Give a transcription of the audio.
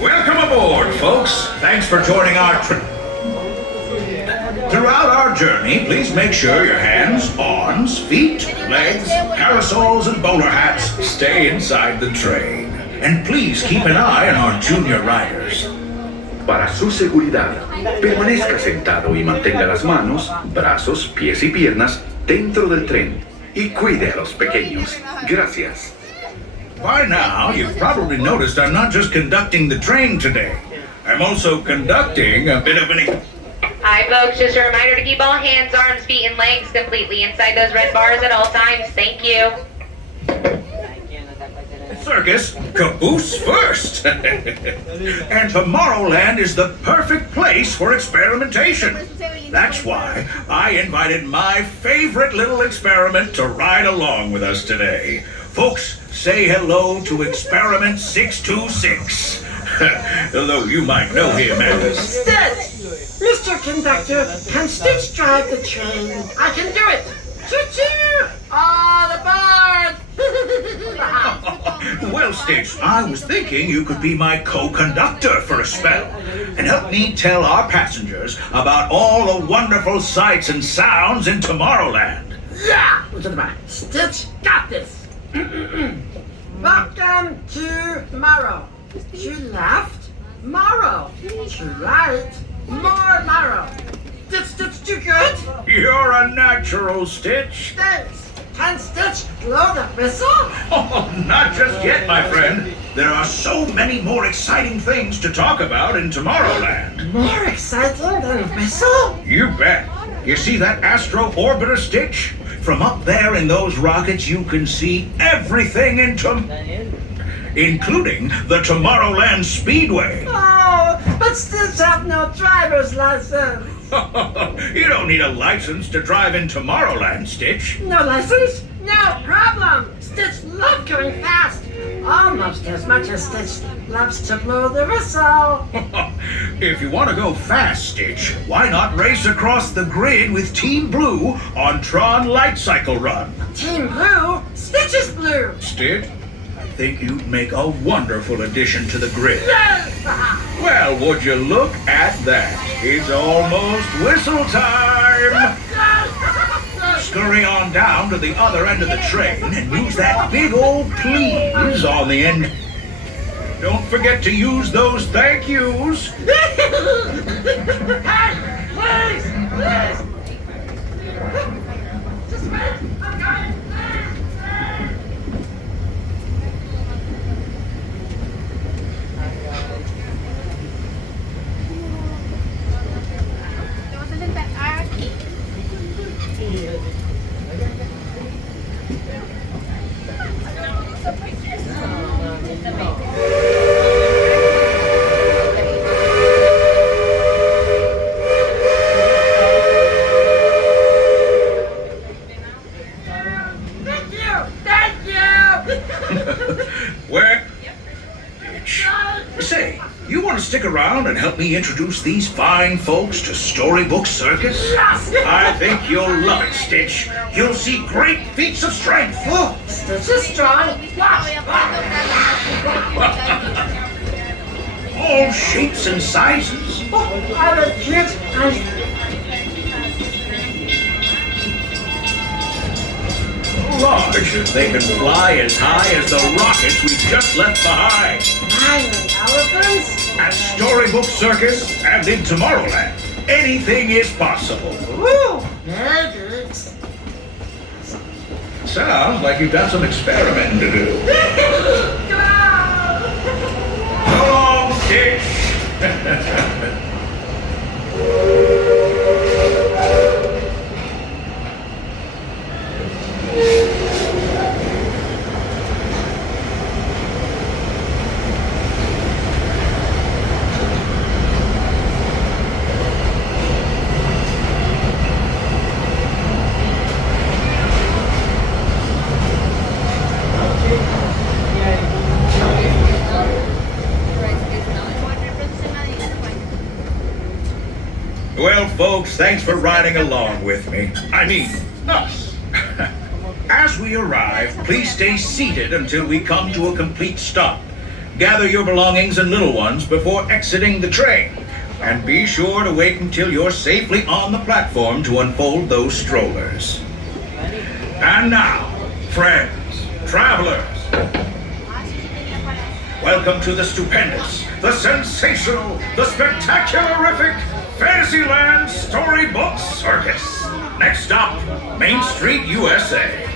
Welcome aboard, folks. Thanks for joining our trip. Throughout our journey, please make sure your hands, arms, feet, legs, parasols, and bowler hats stay inside the train. And please keep an eye on our junior riders. Para su seguridad, permanezca sentado y mantenga las manos, brazos, pies y piernas dentro del tren. Y cuide a los pequeños. Gracias. By now, you've probably noticed I'm not just conducting the train today. I'm also conducting a bit of an... Hi, folks. Just a reminder to keep all hands, arms, feet, and legs completely inside those red bars at all times. Thank you. Circus, caboose first. And Tomorrowland is the perfect place for experimentation. That's why I invited my favorite little experiment to ride along with us today. Folks, say hello to Experiment 626. Although you might know him as... Stitch! Mr. Conductor, can Stitch drive the train? I can do it! Choo-choo! All aboard! Well, Stitch, I was thinking you could be my co-conductor for a spell and help me tell our passengers about all the wonderful sights and sounds in Tomorrowland. Yeah! Stitch got this! Welcome to Morrow. To left, Morrow. To right, more Morrow. Did Stitch do good? You're a natural, Stitch. Thanks. Can Stitch blow the whistle? Oh, not just yet, my friend. There are so many more exciting things to talk about in Tomorrowland. More exciting than whistle? You bet. You see that Astro Orbiter, Stitch? From up there in those rockets, you can see everything including the Tomorrowland Speedway. Oh, but Stitch have no driver's license. You don't need a license to drive in Tomorrowland, Stitch. No license? No problem. Stitch loves going fast. Almost as much as Stitch loves to blow the whistle. If you want to go fast, Stitch, why not race across the grid with Team Blue on Tron Light Cycle Run? Team Blue? Stitch is blue. Stitch, I think you'd make a wonderful addition to the grid. Yes! Well, would you look at that? It's almost whistle time! Scurry on down to the other end of the train and use that big old please on the end. Don't forget to use those thank yous. Hey, please, please. Just wait. I'm coming. Where? Stitch. Say, you want to stick around and help me introduce these fine folks to Storybook Circus? Yes! I think you'll love it, Stitch. You'll see great feats of strength. Oh, Stitch is strong. Watch. All shapes and sizes. Oh, I look cute and Large, they can fly as high as the rockets we just left behind. flying elephants. At Storybook Circus and in Tomorrowland, anything is possible. Woo! Maybe. Sounds like you've got some experimenting to do. Come on! So long, Stitch. Well, folks, thanks for riding along with me. I mean, us. As we arrive, please stay seated until we come to a complete stop. gather your belongings and little ones before exiting the train. And be sure to wait until you're safely on the platform to unfold those strollers. And now, friends, travelers, welcome to the stupendous, the sensational, the spectacularific Fantasyland Storybook Circus. Next stop, Main Street, USA.